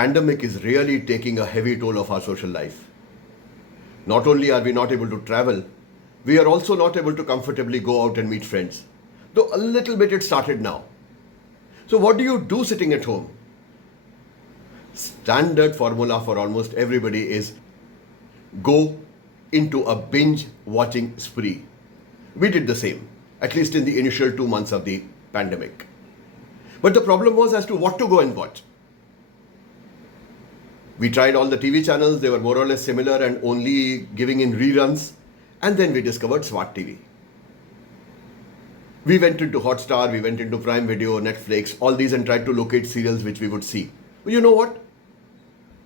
pandemic is really taking a heavy toll of our social life. Not only are we not able to travel, we are also not able to comfortably go out and meet friends. Though a little bit it started now. So what do you do sitting at home? Standard formula for almost everybody is go into a binge watching spree. We did the same, at least in the initial 2 months of the pandemic. But the problem was as to what to go and watch. We tried all the TV channels, they were more or less similar and only giving in reruns. And then we discovered Smart TV. We went into Hotstar, we went into Prime Video, Netflix, all these and tried to locate serials which we would see. But you know what?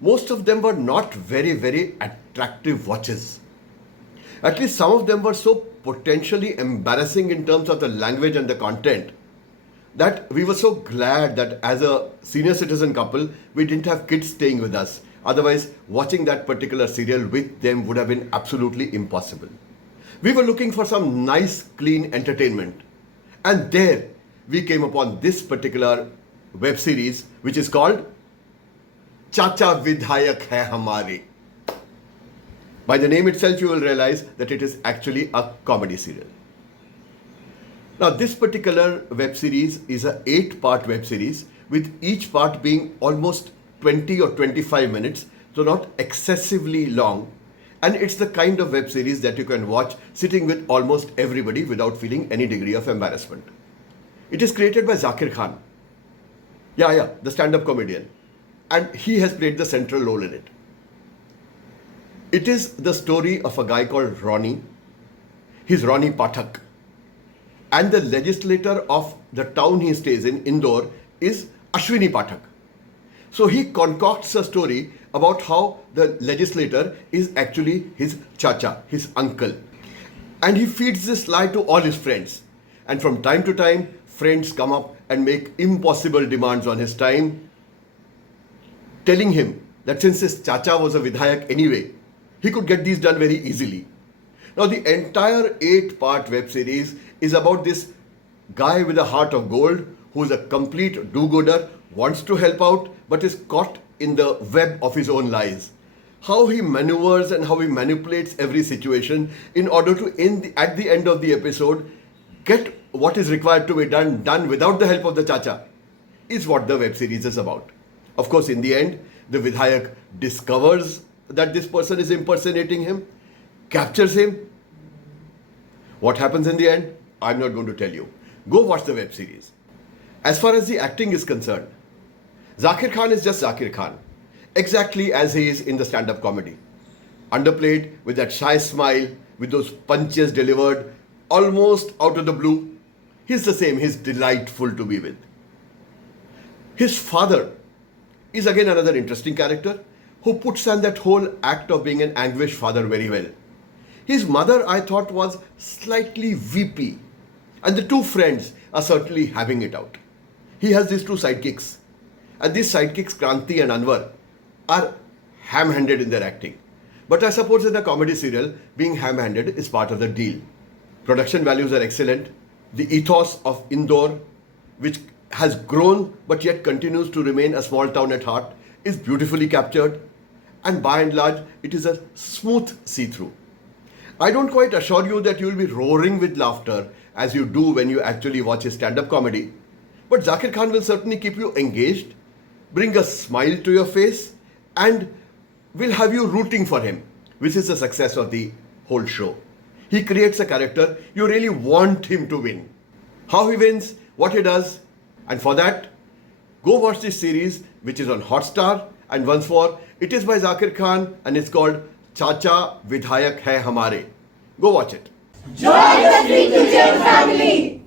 Most of them were not very, very attractive watches. At least some of them were so potentially embarrassing in terms of the language and the content that we were so glad that as a senior citizen couple, we didn't have kids staying with us. Otherwise, watching that particular serial with them would have been absolutely impossible. We were looking for some nice, clean entertainment. And there we came upon this particular web series, which is called Chacha Vidhayak Hai Hamare. By the name itself, you will realize that it is actually a comedy serial. Now, this particular web series is an 8-part web series, with each part being almost 20 or 25 minutes, so not excessively long. And it's the kind of web series that you can watch sitting with almost everybody without feeling any degree of embarrassment. It is created by Zakir Khan. The stand-up comedian. And he has played the central role in it. It is the story of a guy called Ronnie. He's Ronnie Pathak. And the legislator of the town he stays in, Indore, is Ashwini Pathak. So he concocts a story about how the legislator is actually his chacha, his uncle. And he feeds this lie to all his friends. And from time to time, friends come up and make impossible demands on his time, telling him that since his chacha was a Vidhayak anyway, he could get these done very easily. Now, the entire 8-part web series is about this guy with a heart of gold who is a complete do-gooder, wants to help out, but is caught in the web of his own lies. How he maneuvers and how he manipulates every situation in order to, at the end of the episode, get what is required to be done without the help of the chacha, is what the web series is about. Of course, in the end, the Vidhayak discovers that this person is impersonating him, captures him. What happens in the end? I'm not going to tell you. Go watch the web series. As far as the acting is concerned, Zakir Khan is just Zakir Khan, exactly as he is in the stand-up comedy. Underplayed with that shy smile, with those punches delivered almost out of the blue. He's the same, he's delightful to be with. His father is again another interesting character who puts on that whole act of being an anguished father very well. His mother, I thought, was slightly weepy. And the two friends are certainly having it out. He has these two sidekicks. And these sidekicks, Kranti and Anwar, are ham-handed in their acting. But I suppose in a comedy serial, being ham-handed is part of the deal. Production values are excellent. The ethos of Indore, which has grown but yet continues to remain a small town at heart, is beautifully captured. And by and large, it is a smooth see-through. I don't quite assure you that you will be roaring with laughter as you do when you actually watch his stand-up comedy. But Zakir Khan will certainly keep you engaged, bring a smile to your face, and will have you rooting for him, which is the success of the whole show. He creates a character you really want him to win. How he wins, what he does, and for that, go watch this series, which is on Hotstar. And once more, it is by Zakir Khan and it's called Chacha Vidhayak Hai Hamare. Go watch it. Join the Three Kitchen family.